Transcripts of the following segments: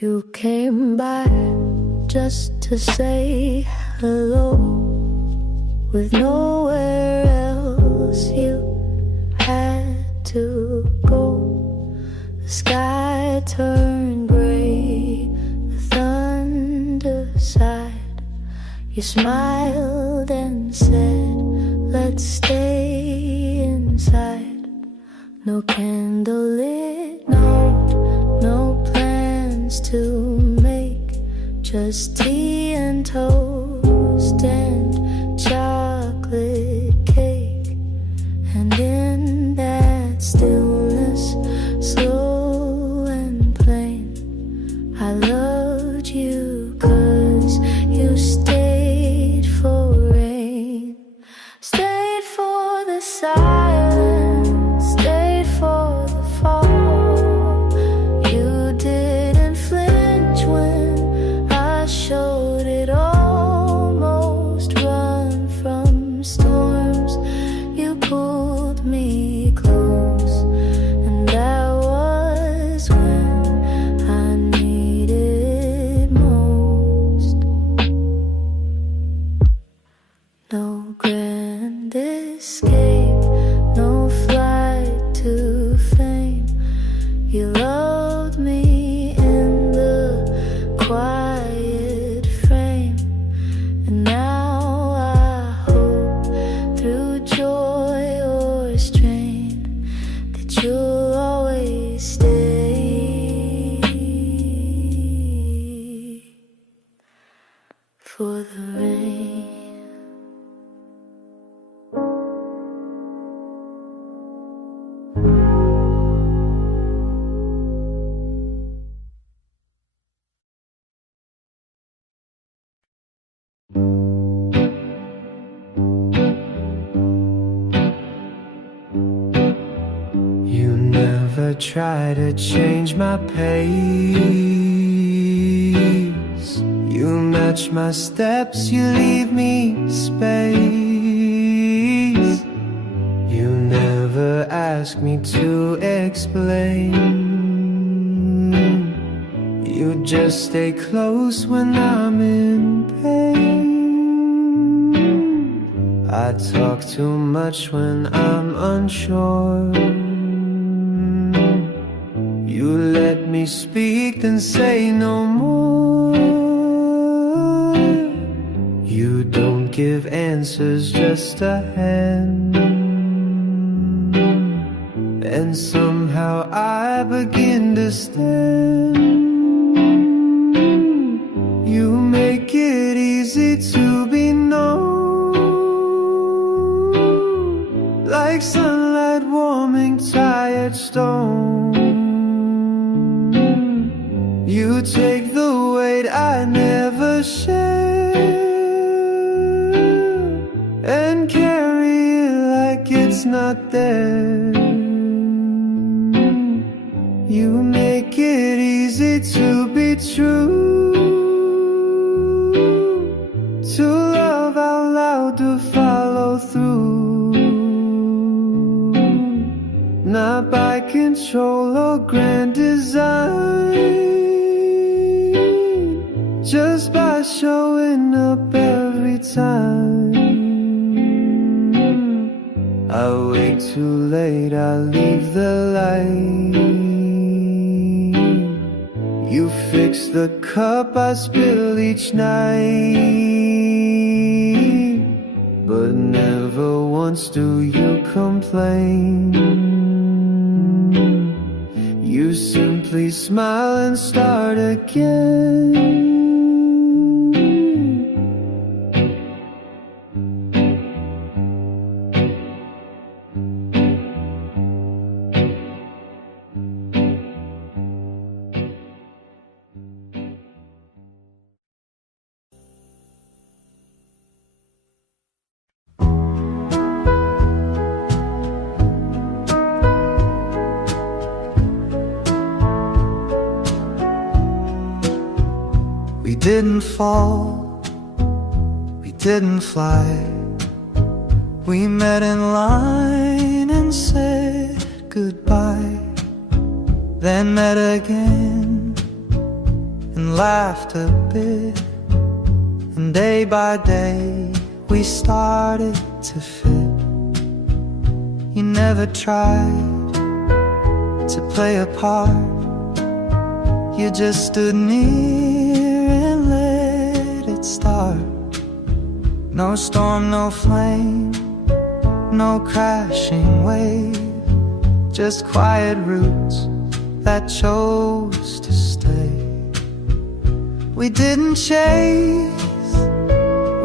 You came by just to say hello, with nowhere else you had to go. The sky turned gray, the thunder sighed. You smiled and said, let's stay inside. No candlelit, no plans to make, just tea and toast and chocolate cake. And in that stillness, slow and plain, I loved you 'cause you stayed for rain, stayed for the silence, stayed for the fall. You didn't flinch when I showed it, almost run from storms. You pulled me close, and that was when I needed most. No grand escape, no flight to fame. You loved me in the quiet frame, and now I hope through joy or strain that you'll always stay for the rain. You never try to change my pace. You match my steps, you leave me space. You never ask me to explain. You just stay close when I'm in pain. I talk too much when I'm unsure. You let me speak, then say no more. You don't give answers, just a hand. And somehow I begin to stand. You make it easy to be known, like sunlight warming tired stone. You take the weight I never share, and carry it like it's not there. You make it easy to be true, to love out loud, to follow through, not by control or grand design, just by showing up every time. I wake too late, I leave the light. You fix the cup I spill each night, but never once do you complain. You simply smile and start again. We didn't fall, we didn't fly. We met in line and said goodbye, then met again laughed a bit, and day by day we started to fit. You never tried to play a part, you just stood near and let it start. No storm, no flame, no crashing wave, just quiet roots that chose to stay. We didn't chase,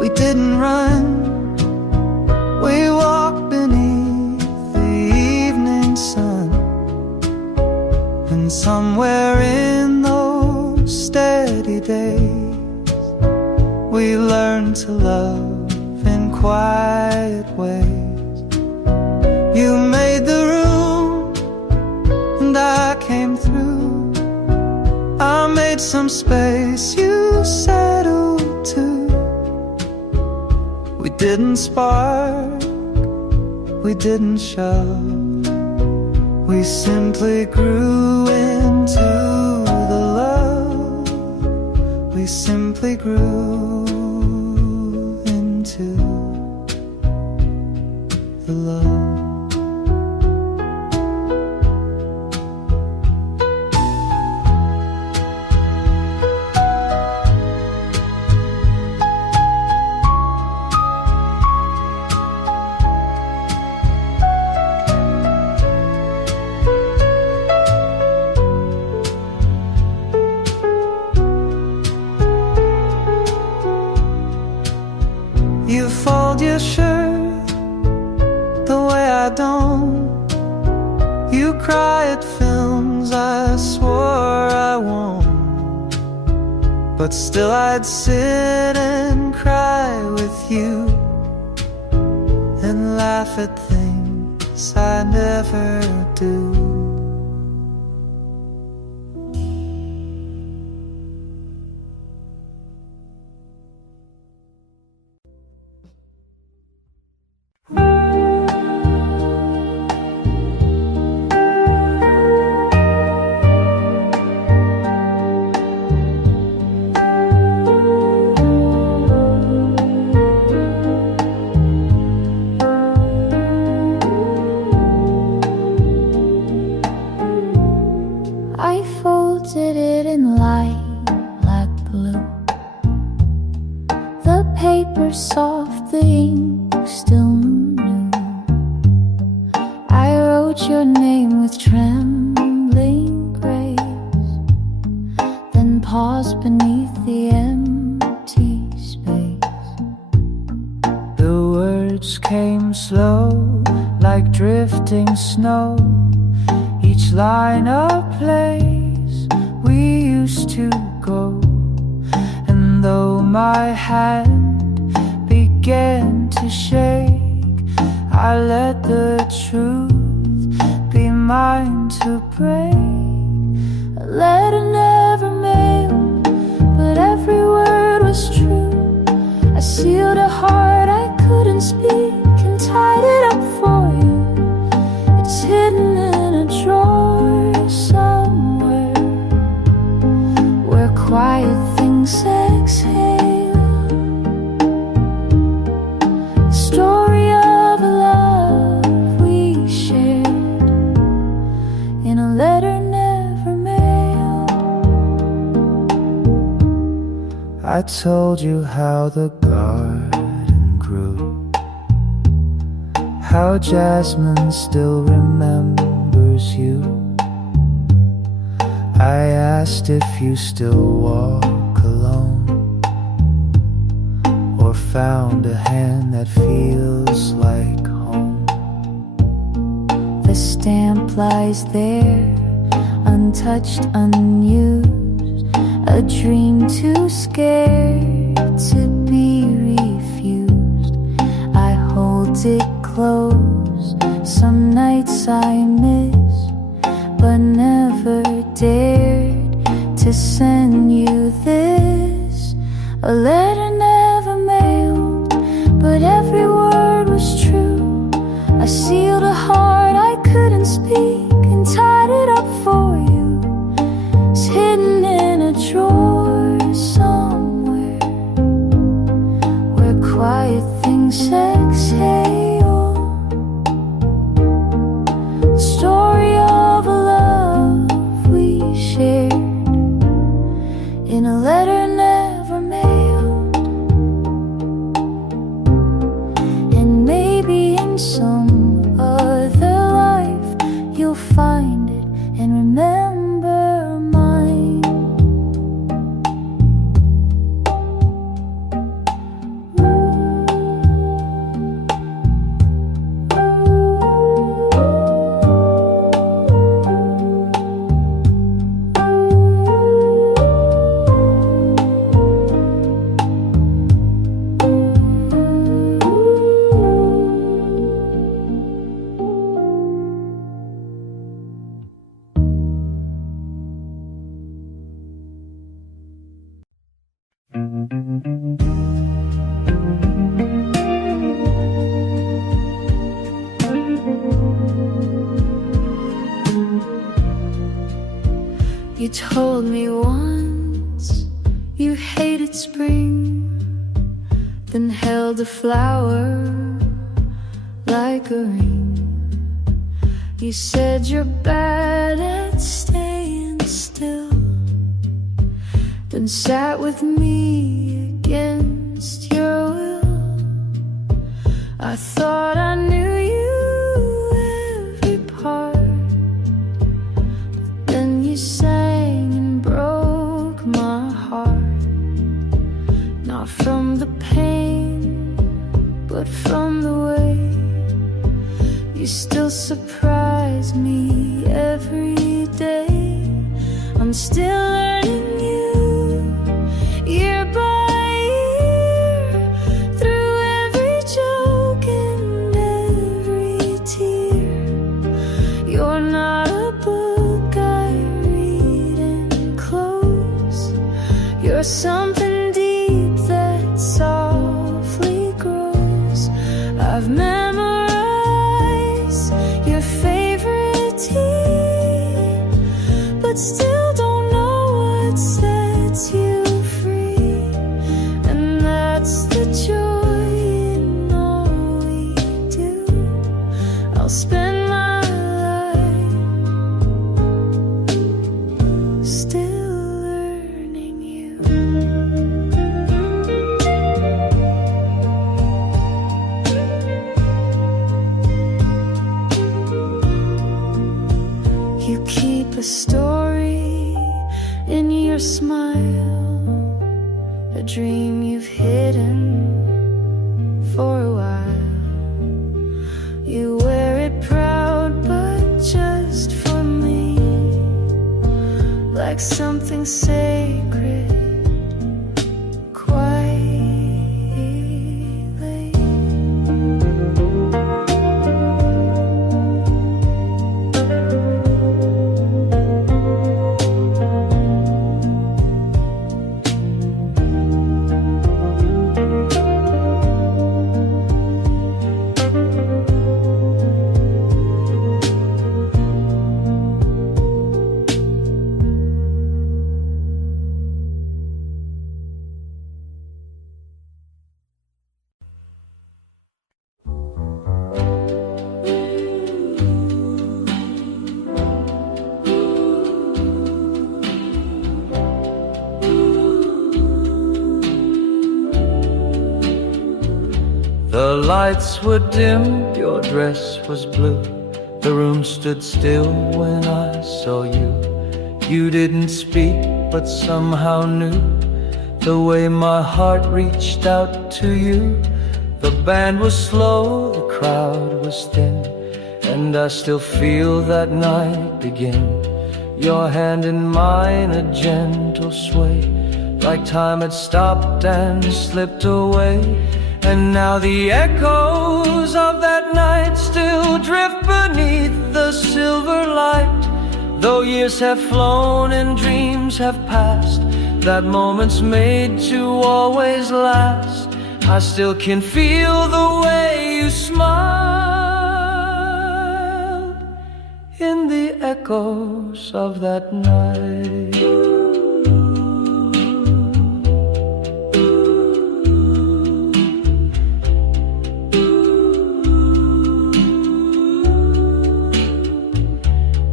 we didn't run, we walked beneath the evening sun. And somewhere in those steady days, we learned to love in quiet ways. You made the room and I came through, I made some space, you settled too. We didn't spark, we didn't shove, we simply grew into the love. We simply grew into the love. You fold your shirt the way I don't. You cry at films I swore I won't. But still I'd sit and cry with you and laugh at things I never do. I folded it in lilac blue, the paper soft, the ink still new. I wrote your name with trembling grace, then paused beneath the empty space. The words came slow, like drifting snow, each line a place we used to go. And though my hand began to shake, I let the truth be mine to break. A letter never mailed, but every word was true. I sealed a heart I couldn't speak and tied it up for you. It's hidden in a drawer somewhere, where quiet things exhale. The story of a love we shared in a letter never mailed. I told you how the garden grew, how jasmine still remembers you. I asked if you still walk alone, or found a hand that feels like home. The stamp lies there, untouched, unused, a dream too scared to be refused. I hold it close, some nights I miss, but never dared to send you this. A letter never mailed, but every word was true. I sealed a heart I couldn't speak and tied it up for you. It's hidden in a drawer told me once you hated spring, then held a flower like a ring. You said you're bad at staying still, then sat with me against your will. I thought I knew you every part, but then you sang and broke my heart. Not from the pain, but from the way you still surprise me every day. I'm still learning you, year by year, through every joke and every tear. You're not a book I read and close. You're something deep that softly grows. I've memorized your favorite tea, but still don't know what sets you free. And that's the joy in all we do. I'll spend my life still learning you. You keep a story in your smile, a dream you've hidden for a while. You wear it proud, but just for me, like something sacred, quietly. The lights were dim, your dress was blue. The room stood still when I saw you. You didn't speak, but somehow knew the way my heart reached out to you. The band was slow, the crowd was thin, and I still feel that night begin. Your hand in mine, a gentle sway, like time had stopped and slipped away. And now the echoes of that night still drift beneath the silver light. Though years have flown and dreams have passed, that moment's made to always last. I still can feel the way you smiled in the echoes of that night.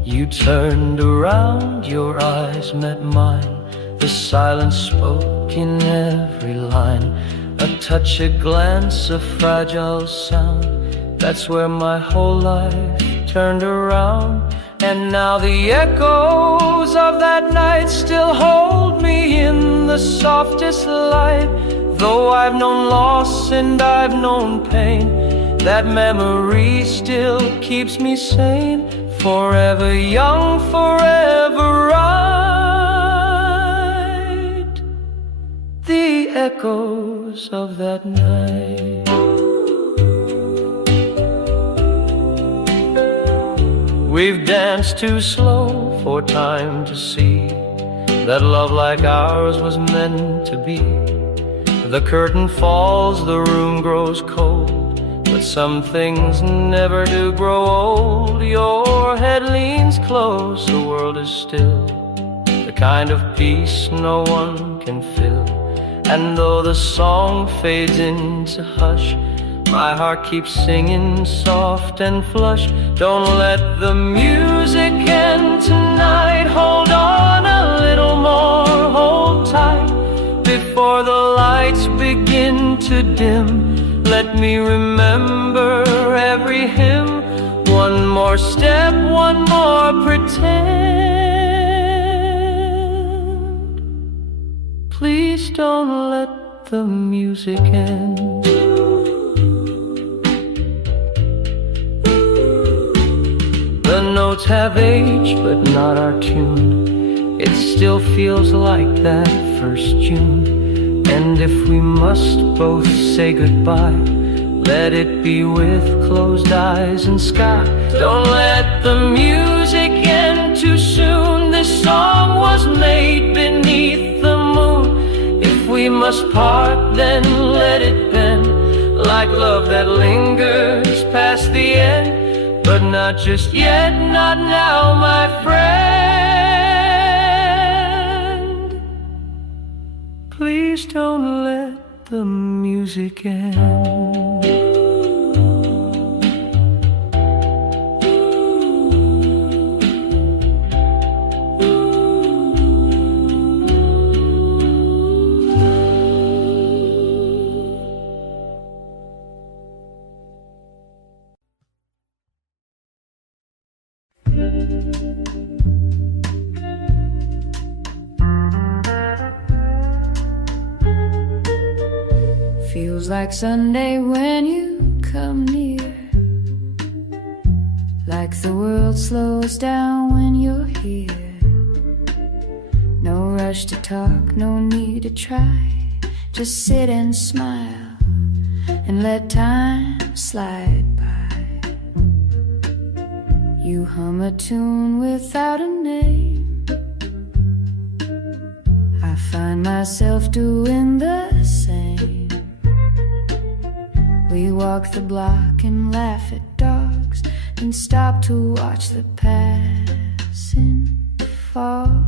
You turned around, your eyes met mine. The silence spoke in every line. A touch, a glance, a fragile sound. That's where my whole life turned around. And now the echoes of that night still hold me in the softest light. Though I've known loss and I've known pain, that memory still keeps me sane. Forever young, forever right. The echoes of that night. We've danced too slow for time to see that love like ours was meant to be. The curtain falls, the room grows cold, but some things never do grow old. Your head leans close, the world is still. The kind of peace no one can fill. And though the song fades into hush, my heart keeps singing soft and flush. Don't let the music end tonight. Hold on a little more, hold tight. Before the lights begin to dim, let me remember every hymn. One more step, one more pretend. Please don't let the music end. The notes have aged, but not our tune. It still feels like that first June. And if we must both say goodbye, let it be with closed eyes and sky. Don't let the music end too soon. This song was made beneath the moon. If we must part, then let it bend, like love that lingers past the end. But not just yet, not now, my friend. Please don't let the music end. Feels like Sunday when you come near, like the world slows down when you're here. No rush to talk, no need to try. Just sit and smile and let time slide by. You hum a tune without a name. I find myself doing the same. We walk the block and laugh at dogs, and stop to watch the passing fog.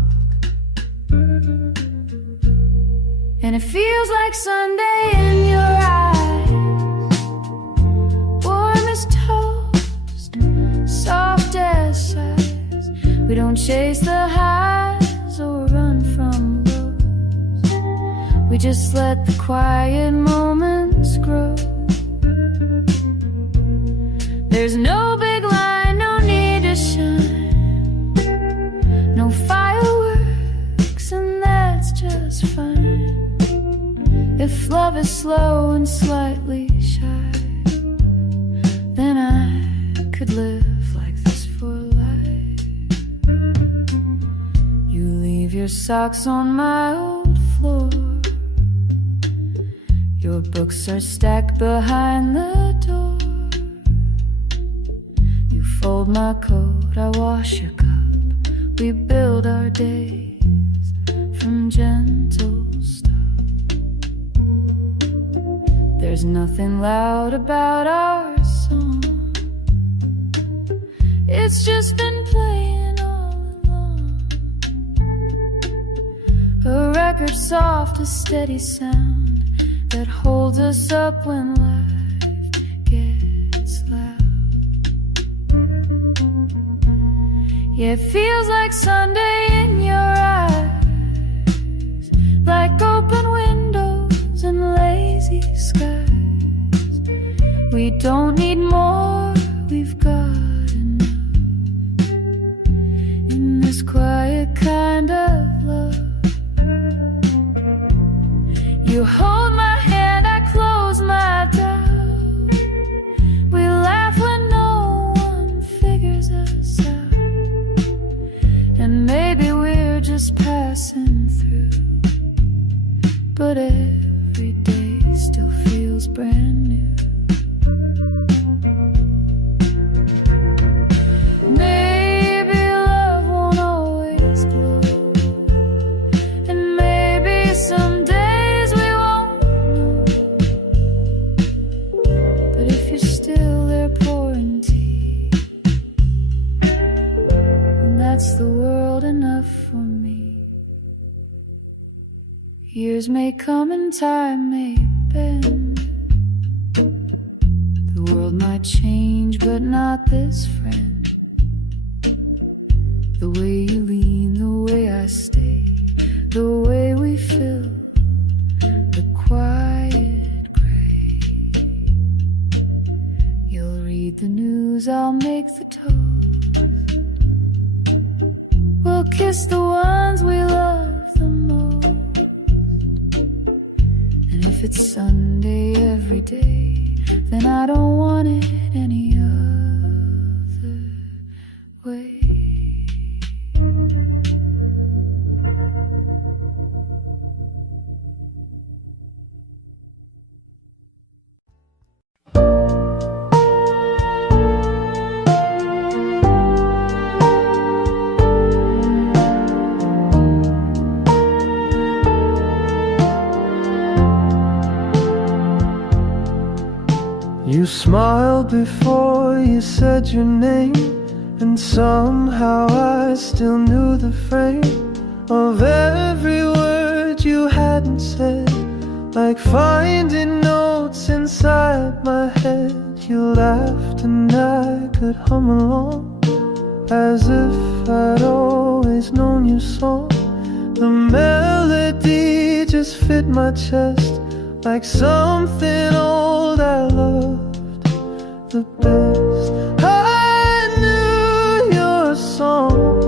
And it feels like Sunday in your eyes, warm as toast, soft as sighs. We don't chase the highs or run from lows. We just let the quiet moments grow. There's no big line, no need to shine, no fireworks, and that's just fine. If love is slow and slightly shy, then I could live like this for life. You leave your socks on my old floor. Your books are stacked behind the door. Fold my coat, I wash your cup. We build our days from gentle stuff. There's nothing loud about our song. It's just been playing all along. A record soft, a steady sound that holds us up when life gets loud. Yeah, it feels like Sunday in your eyes, like open windows and lazy skies. We don't need more, we've got enough in this quiet kind of love. You hold my hand, I close my doubt. We laugh when no one figures us out. And maybe we're just passing through, but every day still feels brand new. Maybe love won't always blow, and maybe some days we won't know. But if you're still there pouring tea, and that's the world enough for me. Years may come and time may bend. The world might change, but not this friend. The way you lean, the way I stay, the way we fill the quiet gray. You'll read the news, I'll make the toast. We'll kiss the ones we love the most. And if it's Sunday every day, then I don't want it any other way. You smiled before you said your name, and somehow I still knew the frame of every word you hadn't said. Like finding notes inside my head. You laughed and I could hum along, as if I'd always known your song. The melody just fit my chest, like something old I loved the best. I knew your song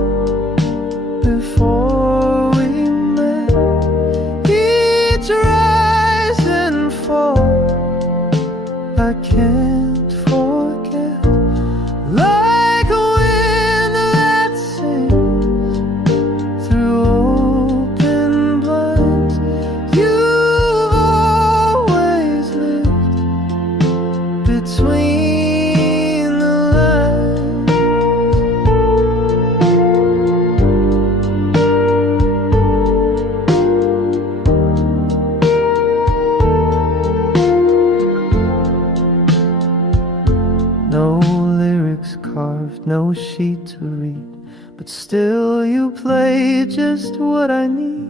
before we met. Each rise and fall I can't forget. Like a wind that sings through open blinds, you've always lived between. No sheet to read, but still you play just what I need.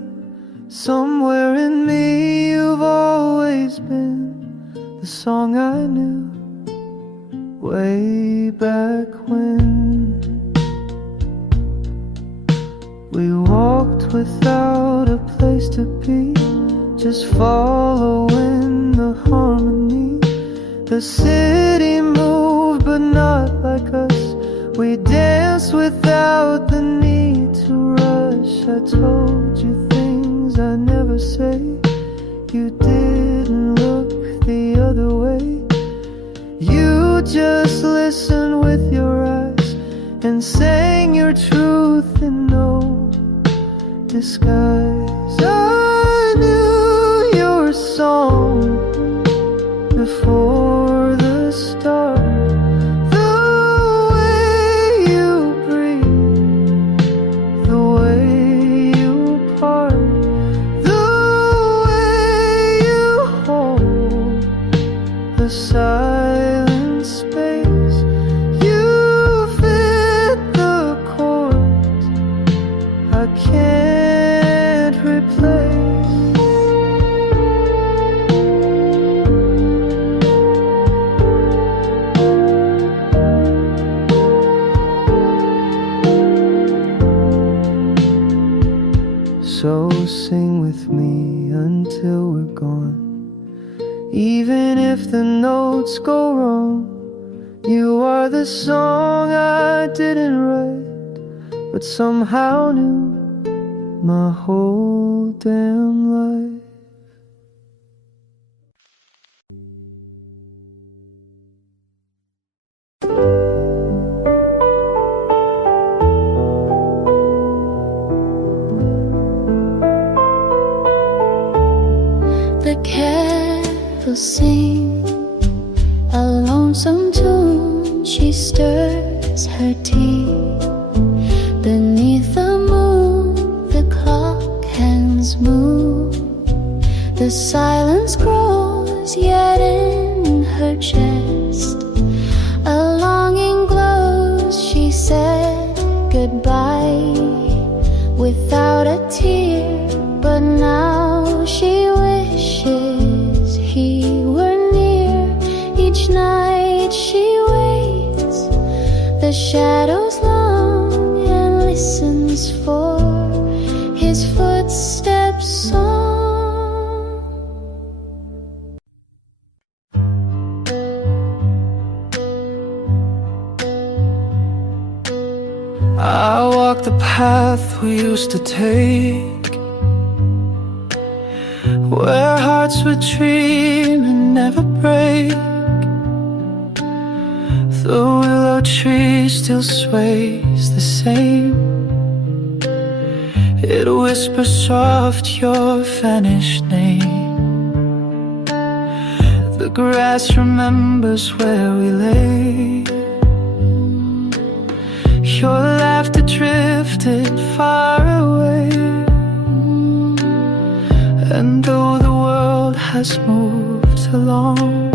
Somewhere in me you've always been the song I knew way back when. We walked without a place to be, just following the harmony. The city moved but not like us. We danced without the need to rush. I told you things I never say. You didn't look the other way. You just listened with your eyes and sang your truth in no disguise. I knew your song before the start. Silent space, you fit the chords I can't replace. So sing with me until we're gone. Even if the notes go wrong, you are the song I didn't write, but somehow knew my whole damn life. The candles sing a lonesome tune. She stirs her tea beneath the moon. The clock hands move. The silence grows yet in her chest. A longing glows. She said goodbye without a tear, but now path we used to take, where hearts would dream and never break. The willow tree still sways the same. It whispers soft your vanished name. The grass remembers where we lay. Your laughter drifted far away. And though the world has moved along,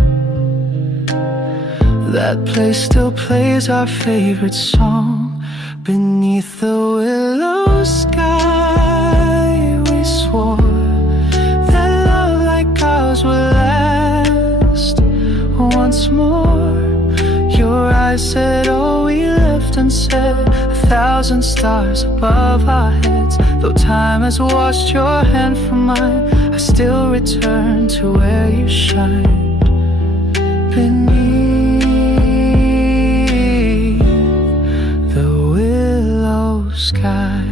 that place still plays our favorite song. Beneath the willow sky, we swore that love like ours would last once more. Your eyes said all we left unsaid, 1,000 stars above our heads. Though time has washed your hand from mine, I still return to where you shine. Beneath the willow sky.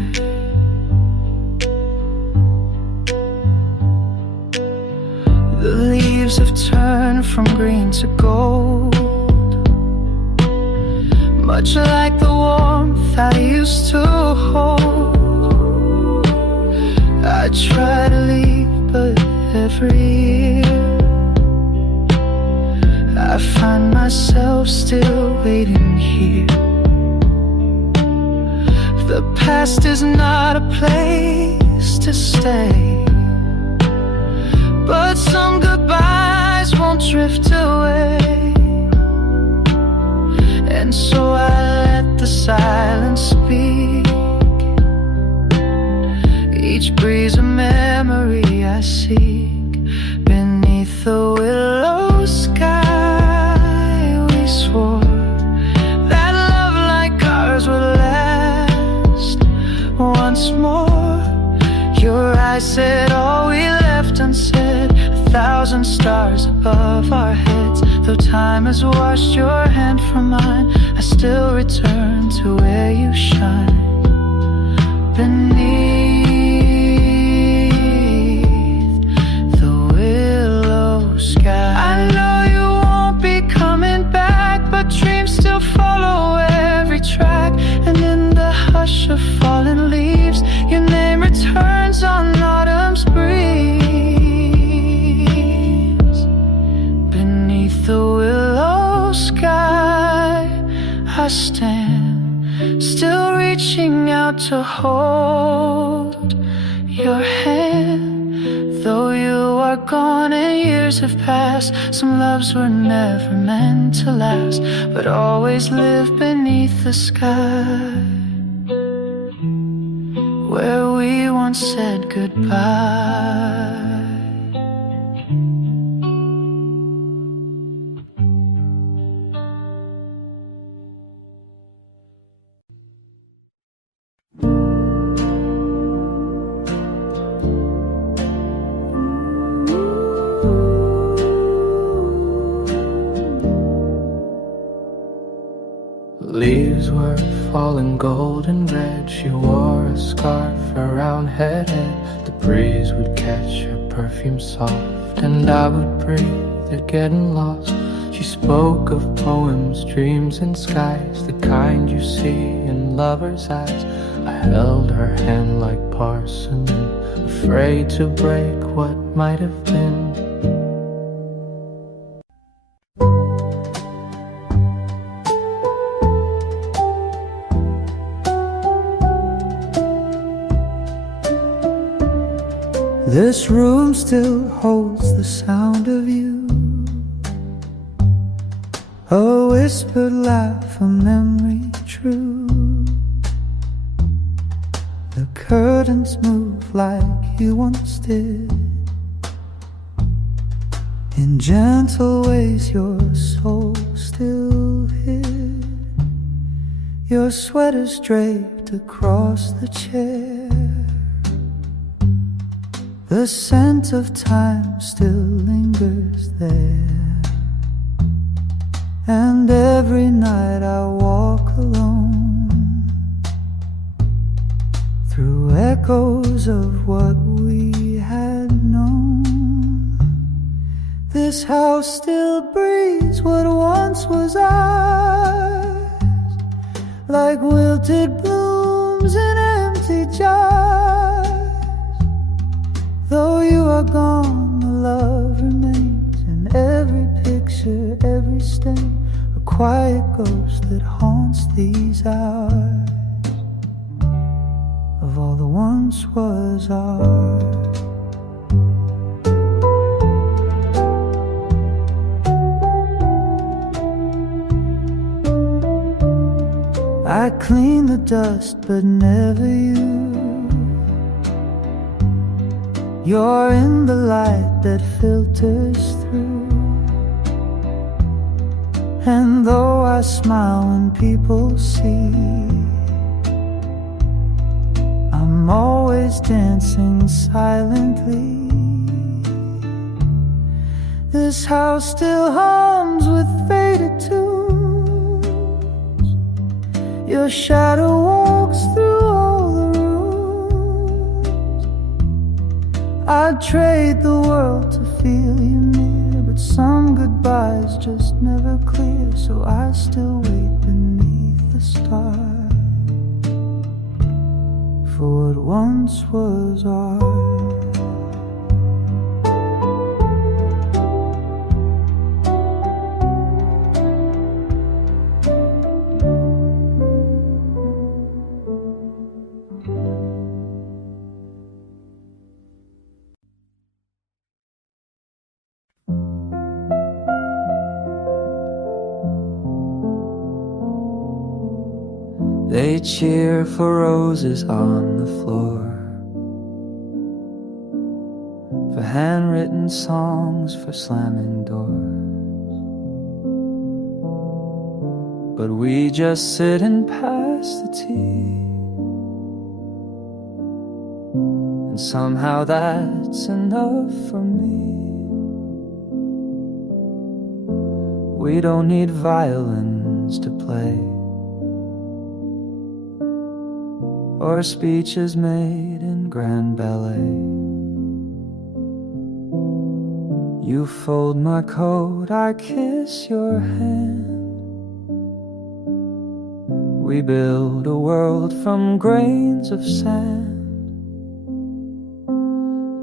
The leaves have turned from green to gold, much like the warmth I used to hold. I try to leave, but every year I find myself still waiting here. The past is not a place to stay, but some goodbyes won't drift away. And so I let the silence speak. Each breeze a memory I seek. Beneath the willow sky, we swore that love like ours would last once more. Your eyes said all we left unsaid, 1,000 stars above our heads. Though time has washed your hand from mine, I still return to where you shine. Beneath the willow sky. I know you won't be coming back, but dreams still follow every track. And in the hush of fallen leaves, your name returns on autumn's breeze. Beneath the willow sky, I stand, still reaching out to hold your hand. Though you are gone and years have passed, some loves were never meant to last, but always live beneath the sky where we once said goodbye. Leaves were falling golden red. She wore a scarf around her head. The breeze would catch her perfume soft, and I would breathe it getting lost. She spoke of poems, dreams and skies, the kind you see in lovers' eyes. I held her hand like porcelain, afraid to break what might have been. This room still holds the sound of you, a whispered laugh, a memory true. The curtains move like you once did, in gentle ways your soul still hid. Your sweater's draped across the chair, the scent of time still lingers there. And every night I walk alone, through echoes of what we had known. This house still breathes what once was ours, like wilted blooms in empty jars. Though you are gone, the love remains in every picture, every stain, a quiet ghost that haunts these hours of all that once was ours. I clean the dust, but never you. You're in the light that filters through. And though I smile when people see, I'm always dancing silently. This house still hums with faded tunes. Your shadow walks through all the rooms. I'd trade the world to feel you near, but some goodbyes just never clear. So I still wait beneath the stars for what once was ours. They cheer for roses on the floor, for handwritten songs, for slamming doors. But we just sit and pass the tea, and somehow that's enough for me. We don't need violins to play, or speeches made in grand ballet. You fold my coat, I kiss your hand. We build a world from grains of sand.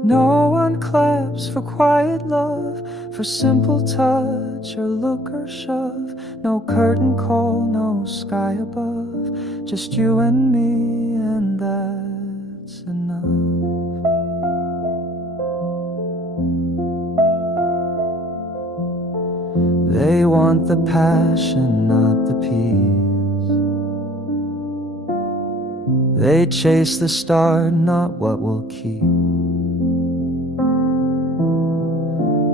No one claps for quiet love, for simple touch or look or shove. No curtain call, no sky above, just you and me, and that's enough. They want the passion, not the peace. They chase the star, not what will keep.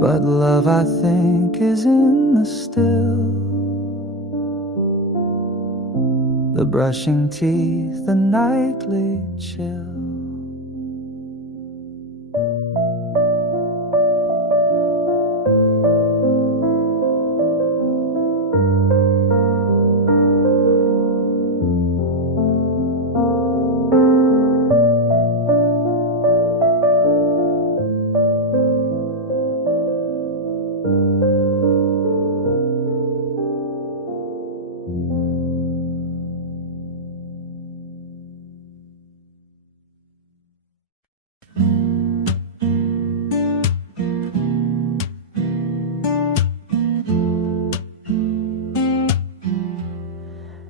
But love, I think, is in the still, the brushing teeth, the nightly chill.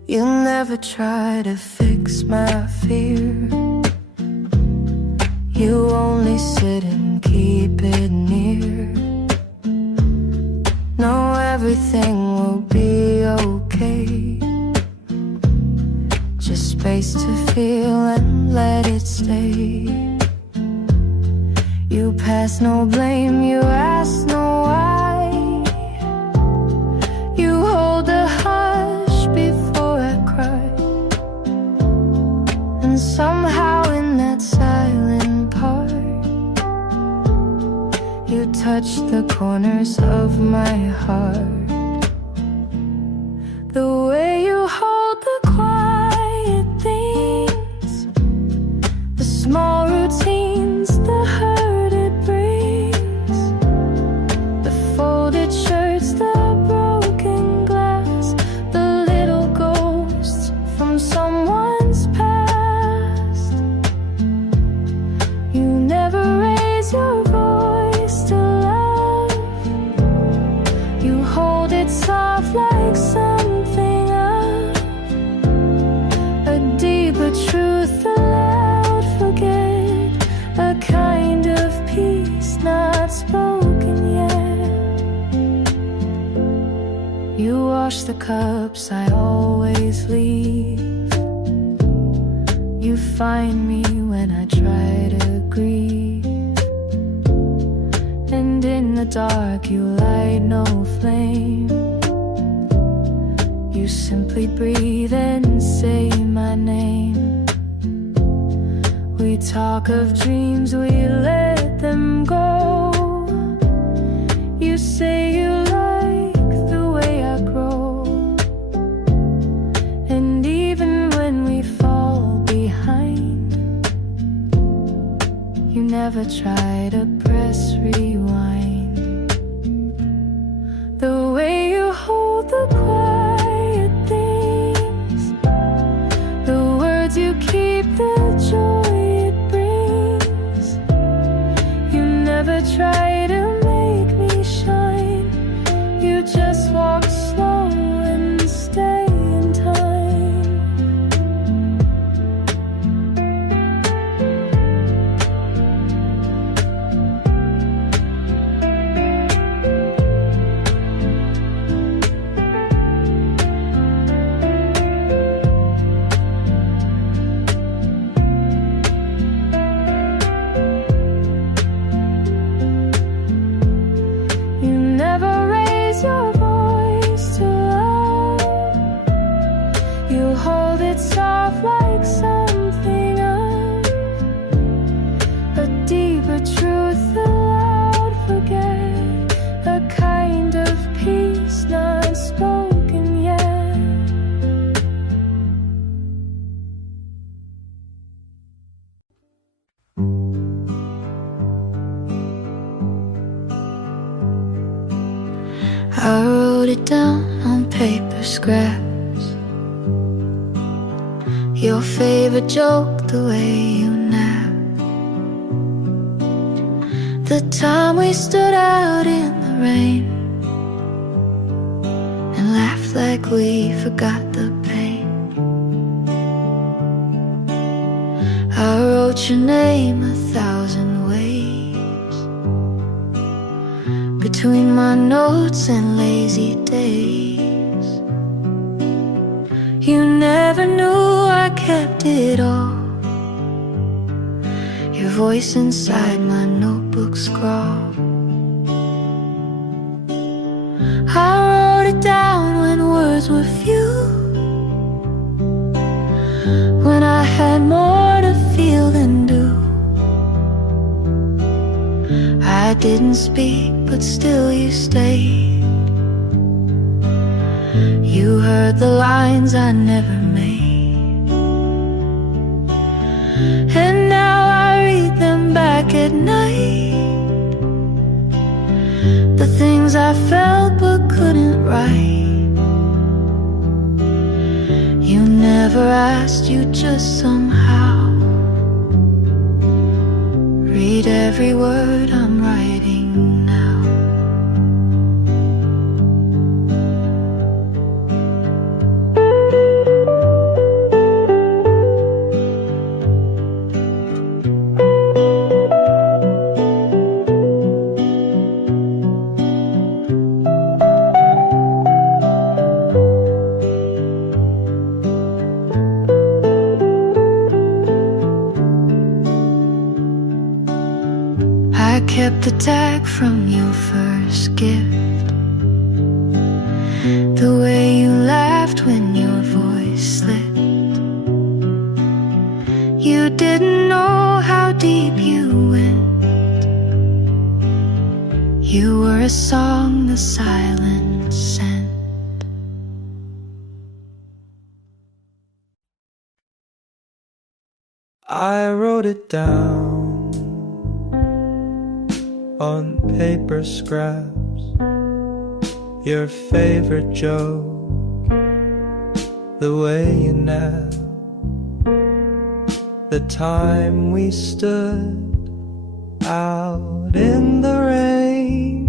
You never try to fix my fear. You only sit and keep it near. Know everything will be okay. Just space to feel and let it stay. You pass no blame, you ask no why. You hold a hush before I cry. And somehow in that silent part, you touch the corners of my heart. The way you hold the quiet things, wash the cups I always leave. You find me when I try to grieve, and in the dark you light no flame. You simply breathe and say my name. We talk of dreams, we let them go. You say you like the way I grow, and even when we fall behind, you never try to press rewind. The way you hold the quiet things, the words you keep, the joy it brings. You never try to make me shine, you just walk slow and stay in time. You never raise your voice to love, you hold it soft like something of a deeper truth, the loud forget, a kind of peace not spoken yet. I wrote it down on paper scraps, your favorite joke, the way you nap, the time we stood out in the rain and laughed like we forgot the pain. I wrote your name 1,000 ways, between my notes and lazy days. You never knew I kept it all, your voice inside my notebook scrawl. I wrote it down when words were few, when I had more to feel than do. I didn't speak, but still you stayed. You heard the lines I never made, and now I read them back at night. The things I felt but couldn't write. You never asked, you just somehow read every word I'm writing now. I kept the tag from your first gift, the way you laughed when your voice slipped. You didn't know how deep you went. You were a song the silence sent. I wrote it down on paper scraps, your favorite joke, the way you nap, the time we stood out in the rain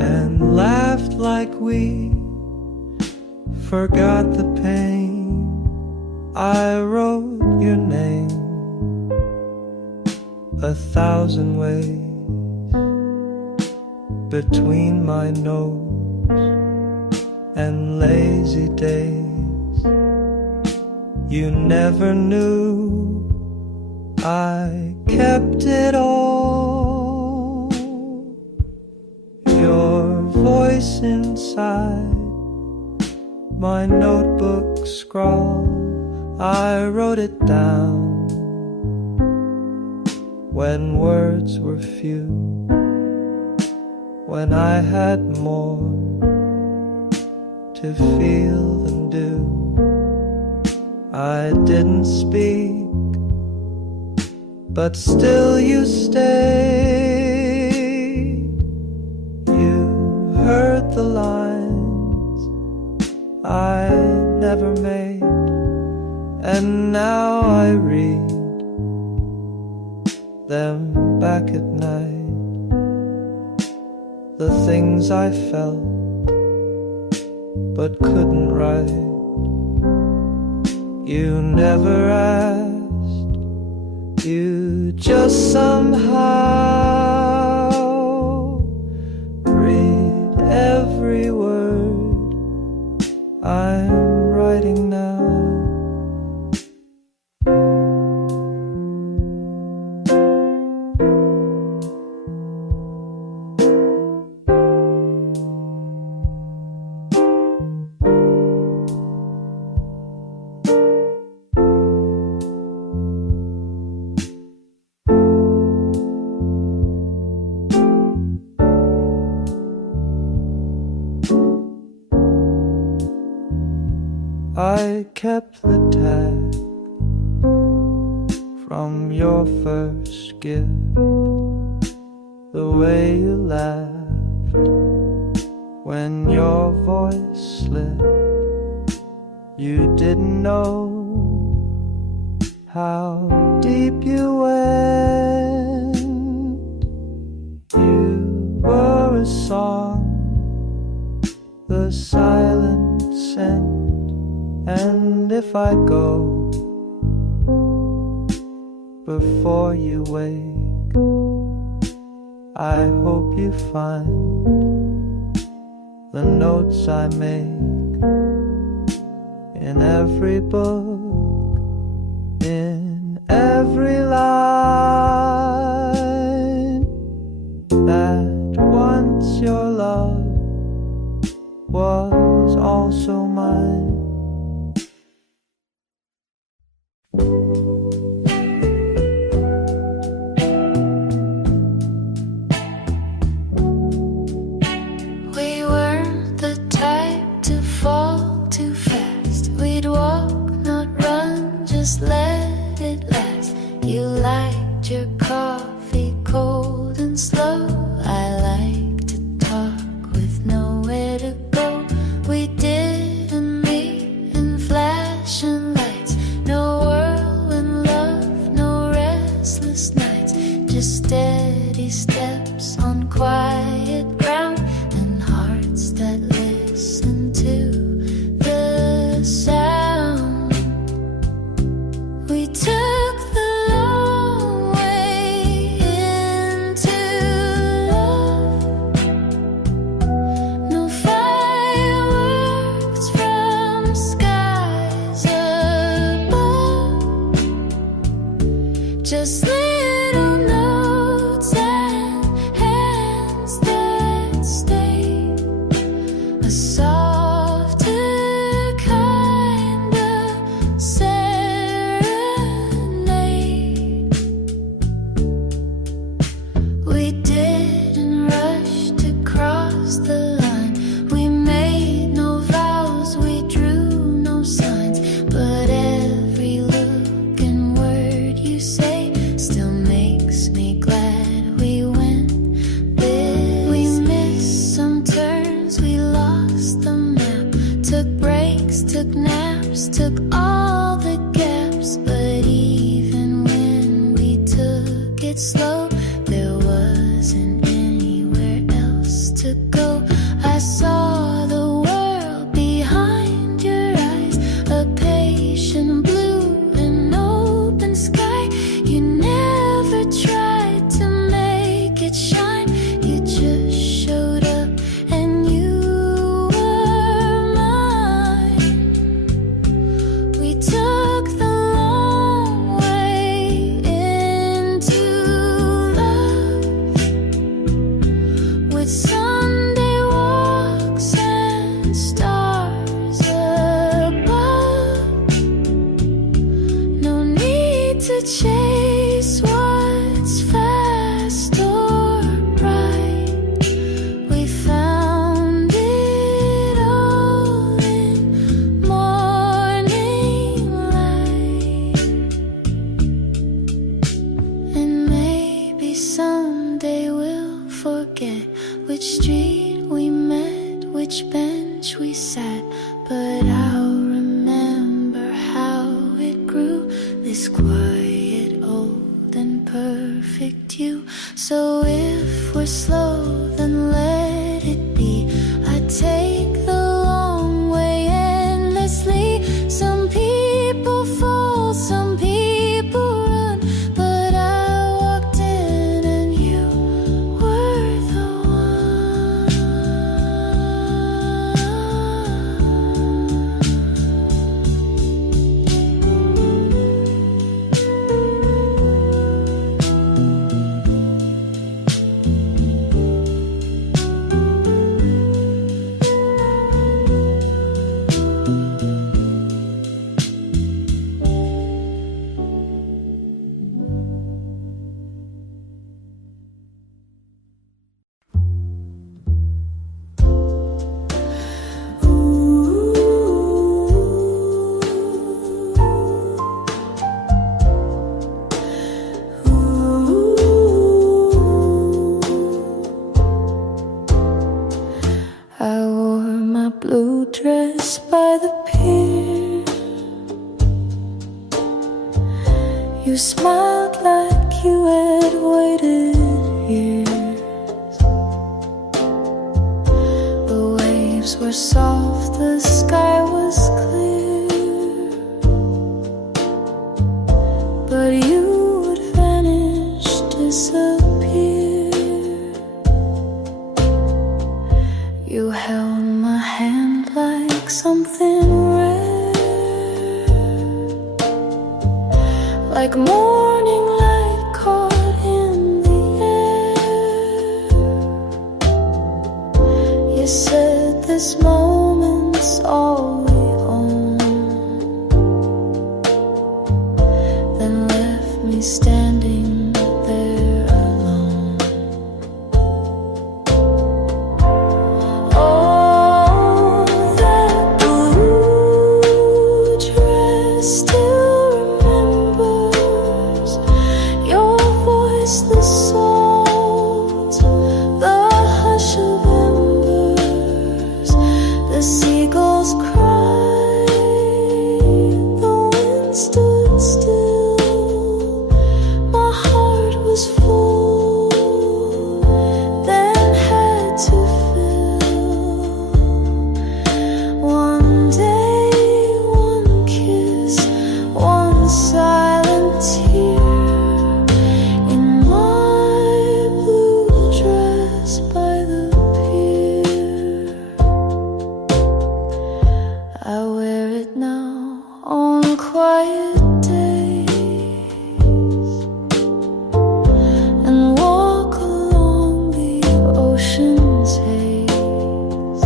and laughed like we forgot the pain. I wrote your name 1,000 ways, between my notes and lazy days. You never knew I kept it all. Your voice inside my notebook scrawl, I wrote it down when words were few, when I had more to feel than do. I didn't speak, but still you stayed. You heard the lines I never made, and now I read them back at night. The things I felt but couldn't write. You never asked, you just somehow read every word I'm writing now. I kept the tag from your first gift, the way you laughed when your voice slipped. You didn't know how deep you went. You were a song, the silent scent. And if I go before you wake, I hope you find the notes I make in every book, in every line, that once your love was also mine. Let it last. You liked your coffee cold and slow. I like to talk with nowhere to go. We didn't meet in flashing lights. No whirlwind love, no restless nights. Just steady steps on quiet ground and hearts that listen to the sound. We took the long way into love. No fireworks from skies above, just little notes and handpicked forget which street we met, which bench we sat, but I'll remember how it grew, this quiet, old and perfect you. So if we're slow, then let it be. I take the long way endlessly. Some people fall, some people run, but I walked in and you were the dress by the pier. You smiled like you had waited years. The waves were soft, the sky was clear, but you would vanish, disappear. You held my hand like something rare, like morning light caught in the air. You said this moment's all we own, then left me standing there alone. Oh, that blue dress still remembers your voice, the salt, the hush of embers, the seagulls cried, the wind stood still, my heart was full, then had to fill. One day, one kiss, one silent tear, in my blue dress by the pier. I wear it now on quiet days and walk along the ocean's haze.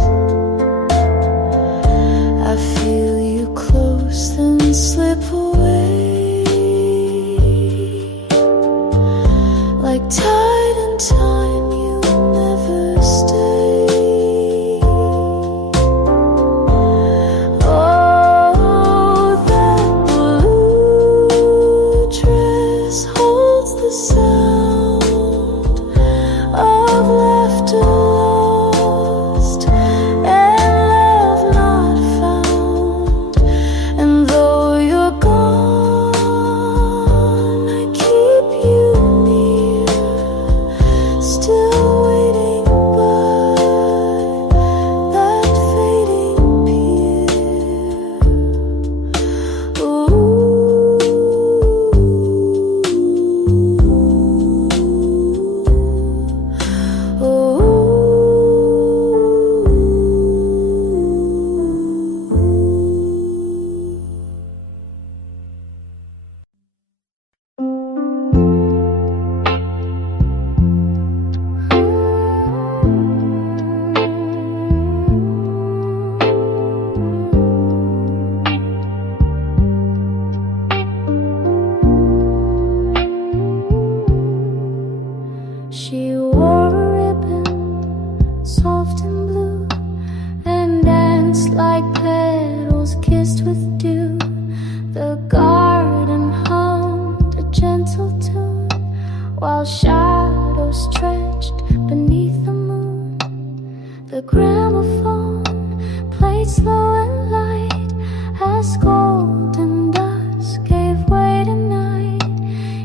I feel you close, then slip away, like tide in time, you never stay. Oh, that blue dress holds the sound of laughter lost and love not found. And though you're gone, I keep you near, still waiting by that fading pier. She wore a ribbon, soft and blue, and danced like petals kissed with dew. The garden hummed a gentle tune, while shadows stretched beneath The gramophone played slow and light as golden dust gave way to night.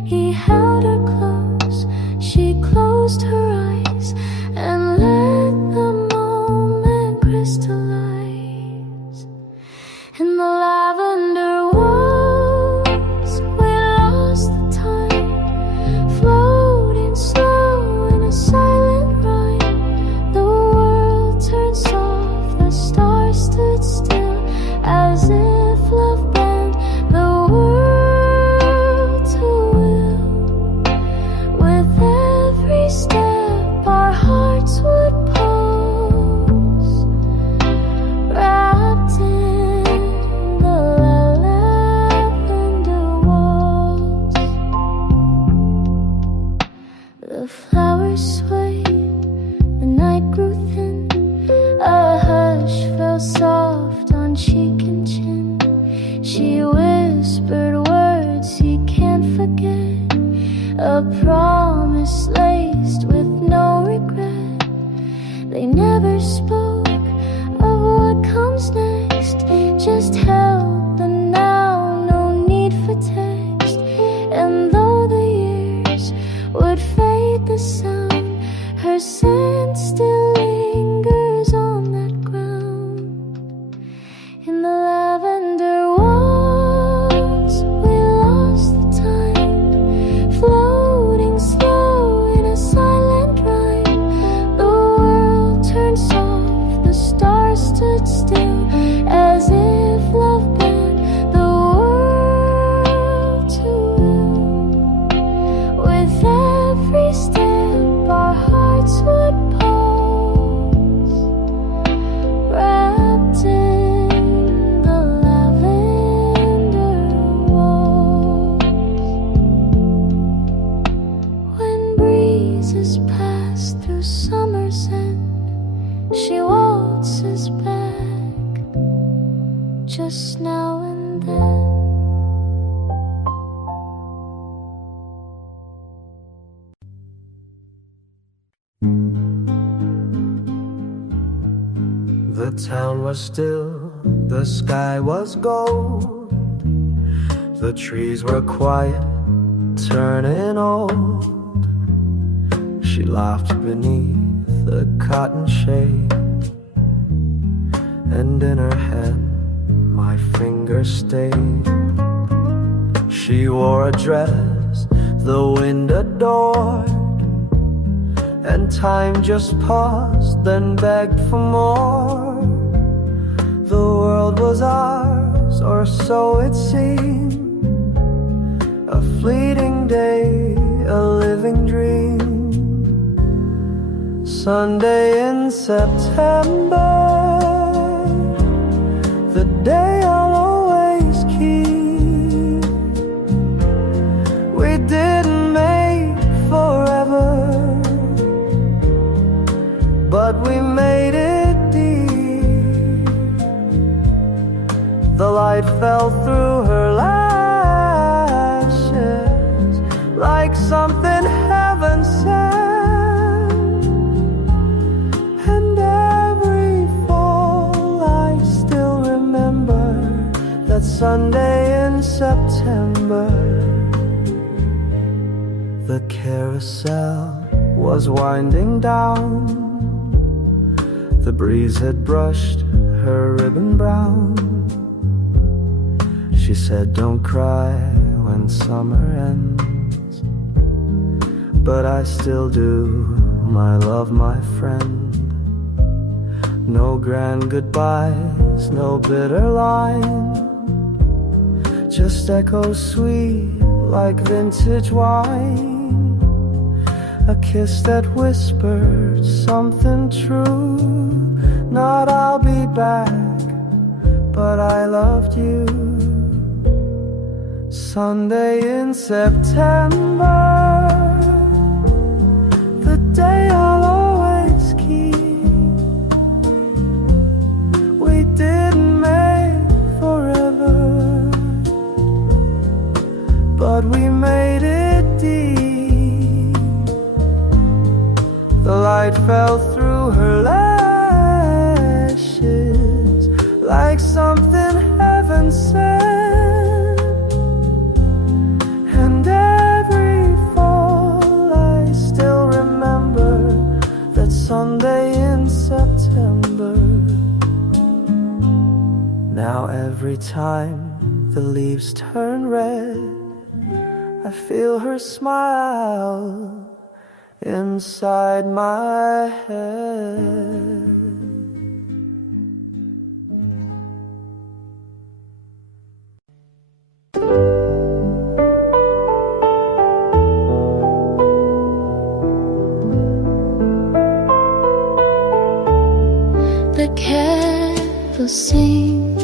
He held her close, she closed her eyes and let the moment crystallize. In the lavender walls, we lost the time, floating slow in a silent rhyme. The world turned soft, the stars stood still, as if love bent the world to will. With every step our hearts would pose, wrapped in the lavender walls. The flowers swayed, the night grew thin, a hush fell soft on cheek and chin. She whispered words he can't forget, a promise laced with no regret. They never spoke of what comes next, just held the now, no need for text. And though the years would fade the sound, her scent still lingers on that ground. In the lavender walls, we lost the time, floating slow in a silent rhyme. The world turned soft, the stars stood still, as if love bent the world to will. With every step our hearts would pose, wrapped in the lavender walls. When breezes pass through summer's end, she waltzes back just now and then. The town was still, the sky was gold, the trees were quiet, turning old. She laughed beneath the cotton shade, and in her head my fingers stayed. She wore a dress the wind adored, and time just paused, then begged for more. The world was ours, or so it seemed, a fleeting day, a living dream. Sunday in September, the day I'll always keep. We didn't make forever, but we made it deep. The light fell through her lashes like something heaven sent, and every fall I still remember that Sunday in September. The carousel was winding down, the breeze had brushed her ribbon brown. She said, don't cry when summer ends, but I still do, my love, my friend. No grand goodbyes, no bitter line, just echoes sweet like vintage wine. A kiss that whispered something true, not I'll be back, but I loved you. Sunday in September, the day I'll always keep. We didn't make forever, but we made it deep. The light fell through her lashes something heaven sent. And every fall I still remember that Sunday in September. Now every time the leaves turn red, I feel her smile inside my head. The kettle sings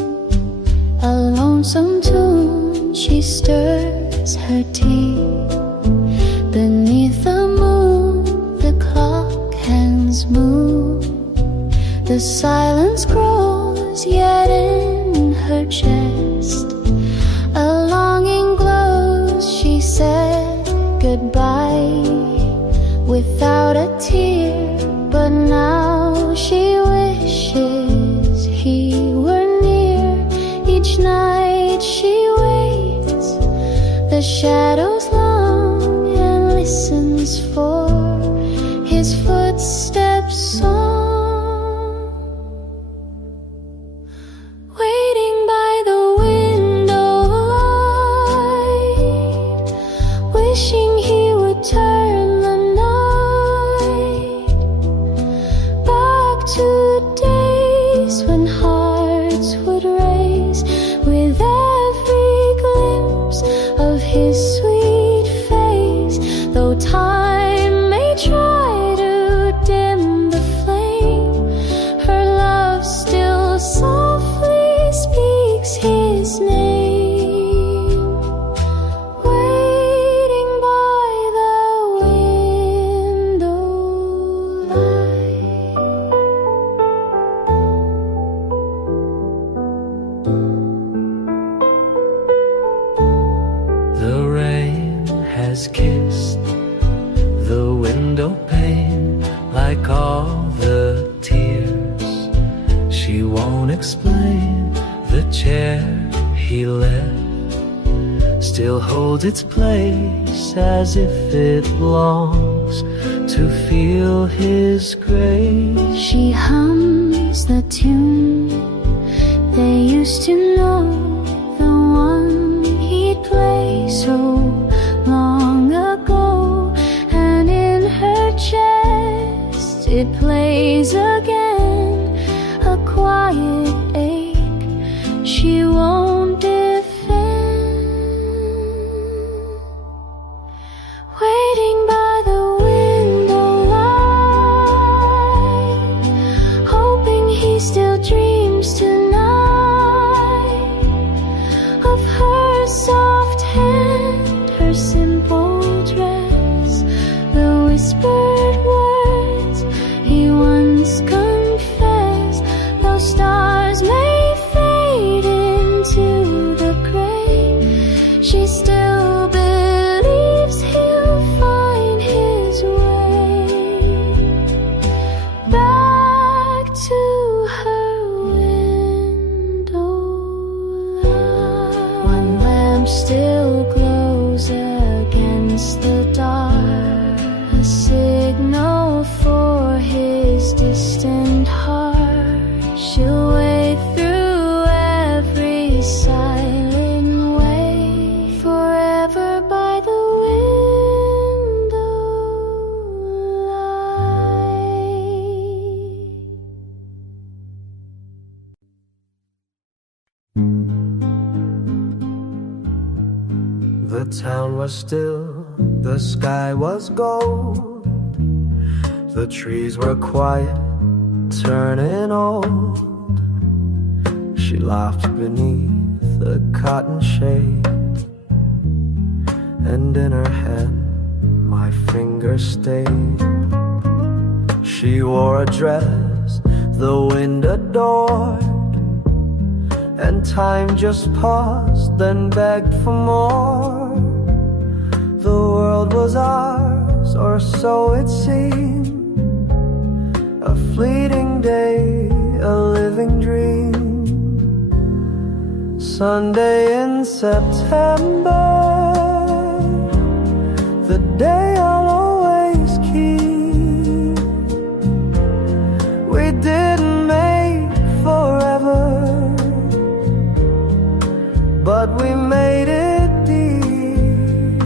a lonesome tune. She stirs her tea beneath the moon. The clock hands move. The silence grows, yet in her chest a longing glows. She said goodbye without a tear, but now she wishes he were near. Each night she waits, the shadows long, and listens for his footsteps song. Waiting by the window light, wishing he would turn the night back to days when hearts would race with every glimpse of his sweet face. Though time may try to dim the flame, her love still softly speaks his name. Waiting by the window light. The rain has kissed the window pane like all the tears she won't explain. The chair he left still holds its place, as if it longs to feel his grace. She hums the tune they used to know, the one he'd play so long ago. And in her chest it plays again, a quiet ache she won't defend. Waiting by the window light, hoping he still dreams tonight of her soft hand, her simple dress, the whispered words he once confessed. Though stars may fade into the gray, she still believes he'll find his way back to her window light. One lamp still glows against the dark, a signal for his distant heart. She'll wait through every silent way, forever by the window light. The town was still, the sky was gold, the trees were quiet, turning old. She laughed beneath the cotton shade, and in her hand my finger stayed. She wore a dress the wind adored, and time just paused, then begged for more. The world was ours, or so it seemed, a fleeting day, a living dream. Sunday in September, the day I'll always keep. We didn't make forever, but we made it deep.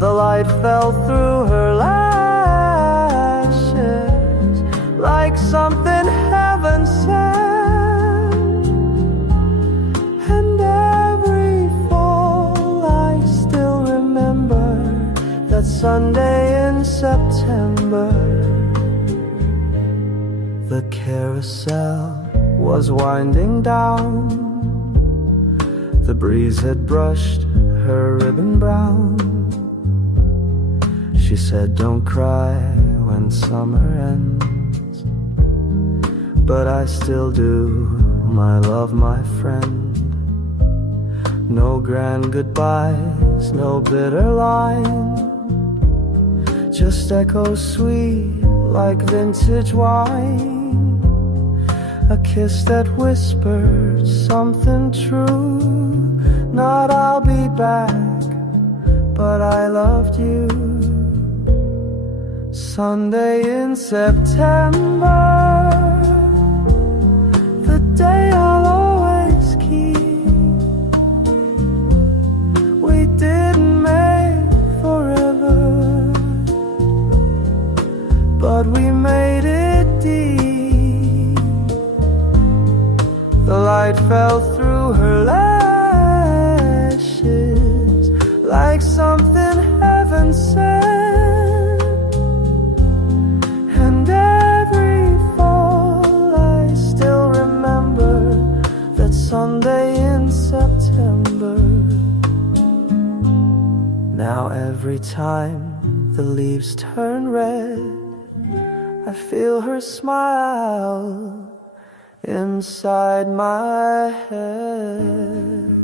The light fell through her lashes like something heaven sent. And every fall I still remember that Sunday in September. The carousel was winding down. The breeze had brushed her ribbon brown. She said, don't cry when summer ends. But I still do, my love, my friend. No grand goodbyes, no bitter line, just echoes sweet like vintage wine. A kiss that whispered something true. Not I'll be back, but I loved you. Sunday in September, the day I'll always keep. We didn't make forever, but we made it deep. The light fell through her lashes like something heaven sent. And every fall I still remember that Sunday in September. Now every time the leaves turn red, I feel her smile inside my head.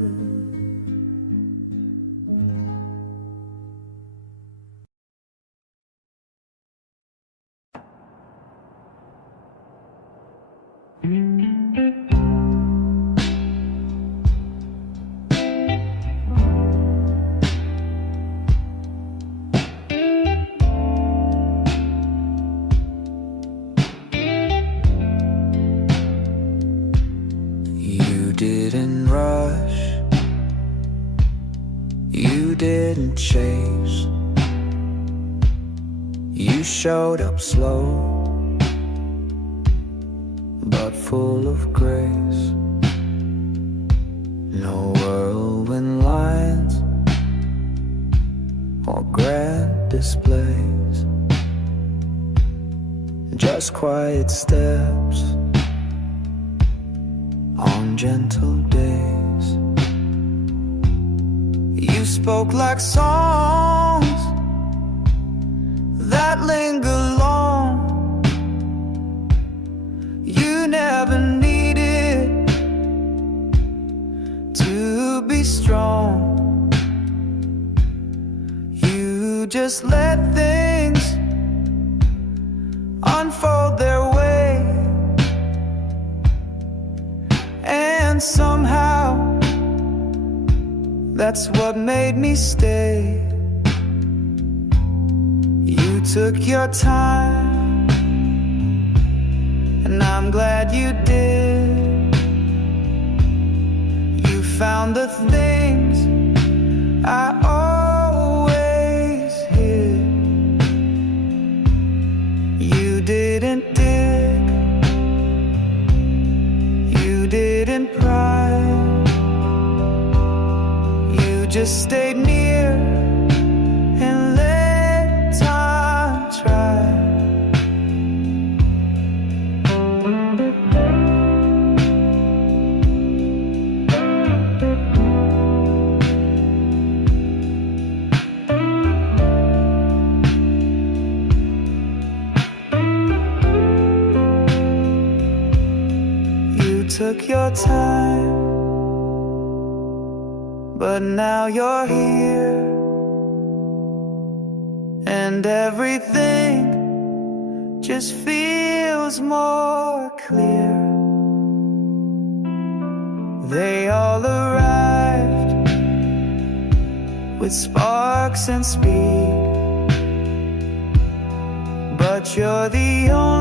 Didn't rush, you didn't chase. You showed up slow, but full of grace. No whirlwind lines or grand displays, just quiet steps on gentle days. You spoke like songs that linger long. You never needed to be strong. You just let things unfold their way. And somehow that's what made me stay. You took your time, and I'm glad you did. You found the things I always hid. You didn't dig, you didn't pry, you just stayed near and let time try. Took your time, but now you're here, and everything just feels more clear. They all arrived with sparks and speed, but you're the only